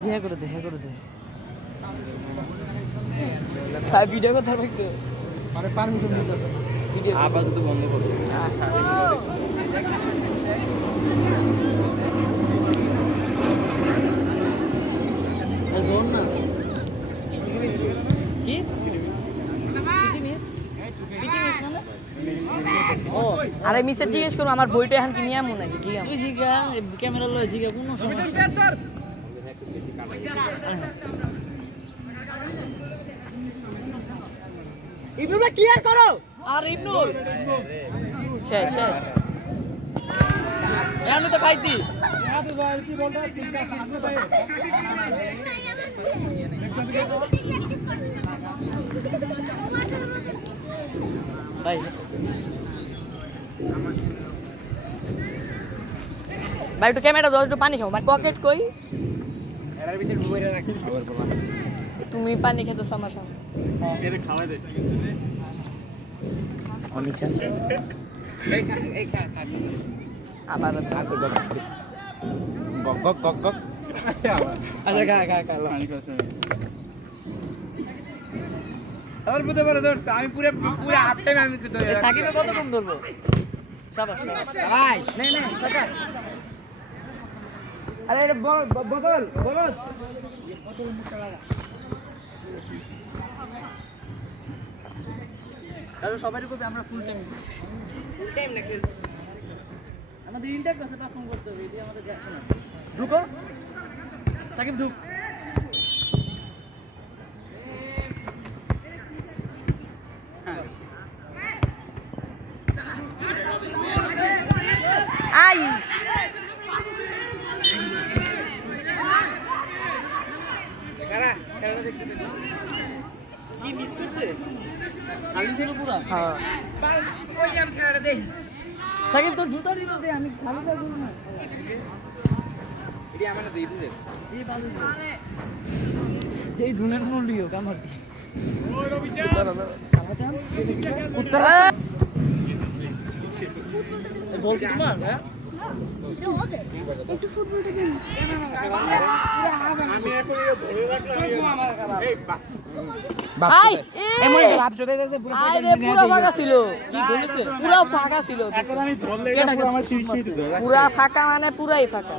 হ্যাঁ করে দে তাই ভিডিও কথা একটু মানে পারমিশন দিতে ভিডিও আপাতত বন্ধ করো না কি আরে মিসে জিজ্ঞেস করো আমার বইটা এখন কি নিয়ে মনে নাকি জিগা তুই জিগা ক্যামেরা লয় জিগা কোনো সমস্যা ইবনুলা ক্লিয়ার করো আর ইবনুল শেষ আমি তো পাইতি কি বলটা ভাই ভাই একটু ক্যামেরা দাও একটু পানি খাও মানে পকেট কই এর ভিতরে ডুবাইরা রাখ খাবার বলা তুমি পানি খেতে সমস্যা হ্যাঁ এর খাওয়াই দে অনেক খান এই খা আবার গক আচ্ছা খা পানি খাও আর বুঝতে পারো ধর আমি পুরো হাফ টাইম আমি তো সাকিবে কত কম ধরবো শাবাশ ভাই নে সাকা আরে এটা বদল মুখটা লাগা তাহলে সবাই কইবে আমরা ফুল টাইম না খেলছি আমাদের ইনটেক আছে পারফর্ম করতে হবে এটি আমাদের যাচ্ছে না ঢুকো সাকিব ঢুক আই কারা দেখতে কি মিস করছে খালি ছিল পুরো হ্যাঁ কই আমি খেলাটা দেই সাকিব তোর জুতা দিল দে আমি খালি যা করব না এডি আমারে দেই দিলে এই বালু যেই ধুনের কোন লিও কামার দি ওই রবিচা কামাচান উত্তর বলছি তোমার হ্যাঁ একটু ফুটবলটা দেন আমি এখন ধরে রাখলাম এই ভাই এমন ভাব চলে যাচ্ছে পুরো আরে পুরো ফাঁকা ছিল কি বলেছে পুরো ফাঁকা ছিল এখন আমি ধরলে আমার শীত পুরো ফাঁকা মানে পুরাই ফাঁকা